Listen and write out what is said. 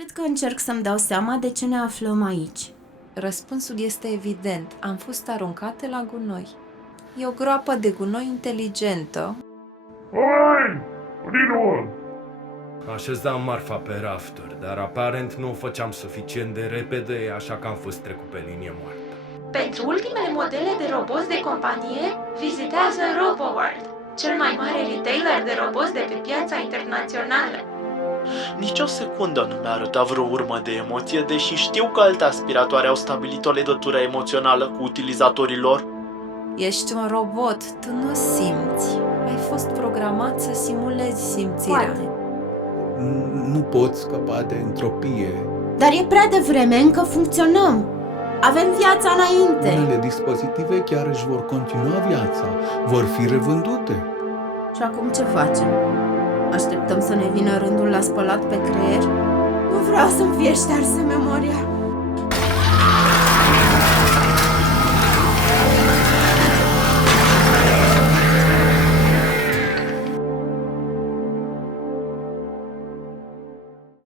Cred că încerc să-mi dau seama de ce ne aflăm aici. Răspunsul este evident. Am fost aruncate la gunoi. E o groapă de gunoi inteligentă. Hai! Reload! Așezam marfa pe rafturi, dar aparent nu o făceam suficient de repede, așa că am fost trecut pe linie moartă. Pentru ultimele modele de roboți de companie, vizitează RoboWorld, cel mai mare retailer de roboți de pe piața internațională. Nici o secundă nu mi-a arătat vreo urmă de emoție, deși știu că alte aspiratoare au stabilit o legătură emoțională cu utilizatorii lor. Ești un robot, tu nu simți. Ai fost programat să simulezi simțirea. Poate. Nu pot scăpa de entropie. Dar e prea devreme, încă funcționăm. Avem viața înainte. Unele dispozitive chiar își vor continua viața, vor fi revândute. Și acum ce facem? Așteptăm să ne vină rândul la spălat pe creier? Nu vreau să-mi fie ștearsă memoria.